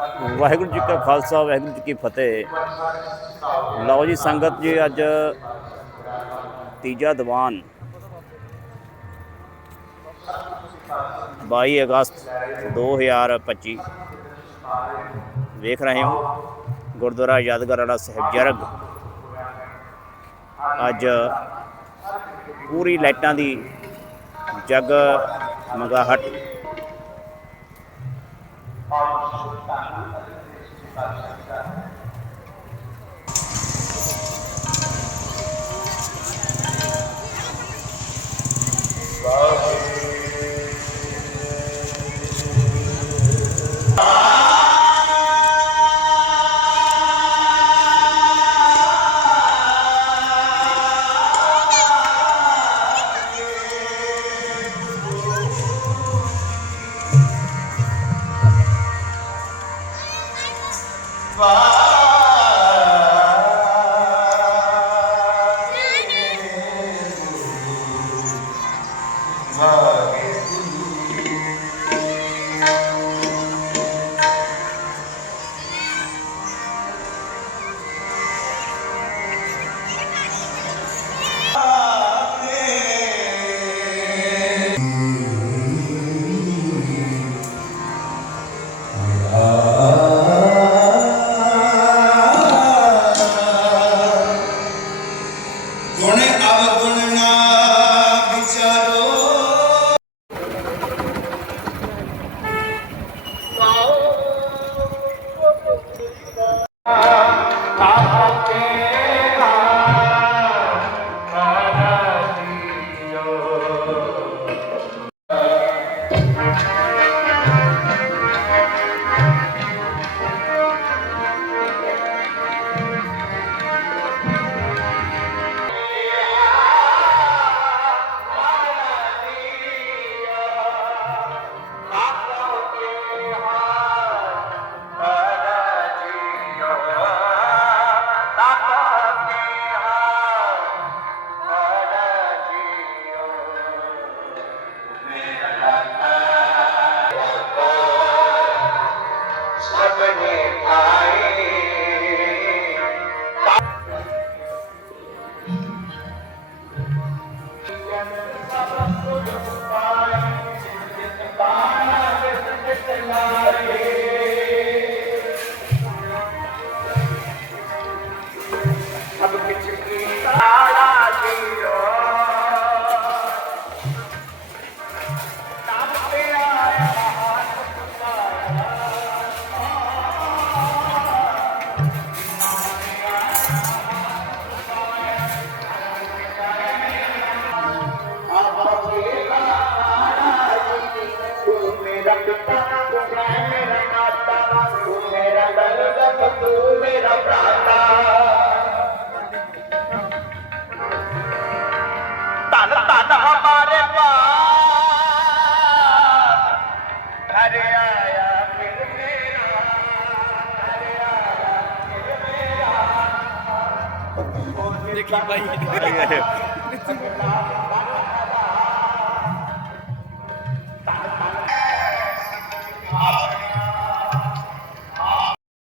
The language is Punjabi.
ਵਾਹਿਗੁਰੂ ਜੀ ਕਾ ਖਾਲਸਾ, ਵਾਹਿਗੁਰੂ ਜੀ ਕੀ ਫਤਿਹ। ਲਓ ਜੀ, ਸੰਗਤ ਜੀ, ਅੱਜ ਤੀਜਾ ਦੀਵਾਨ। 22 ਅਗਸਤ 2025 ਵੇਖ ਰਹੇ ਹੋ, ਗੁਰਦੁਆਰਾ ਯਾਦਗਾਰਾਣਾ ਸਾਹਿਬ ਜਰਗ। ਅੱਜ ਪੂਰੀ ਲਾਈਟਾਂ ਦੀ ਜਗ, ਮਗਾਹਟ। I'm sure that we. ਦੇਖੀ ਭਾਈ।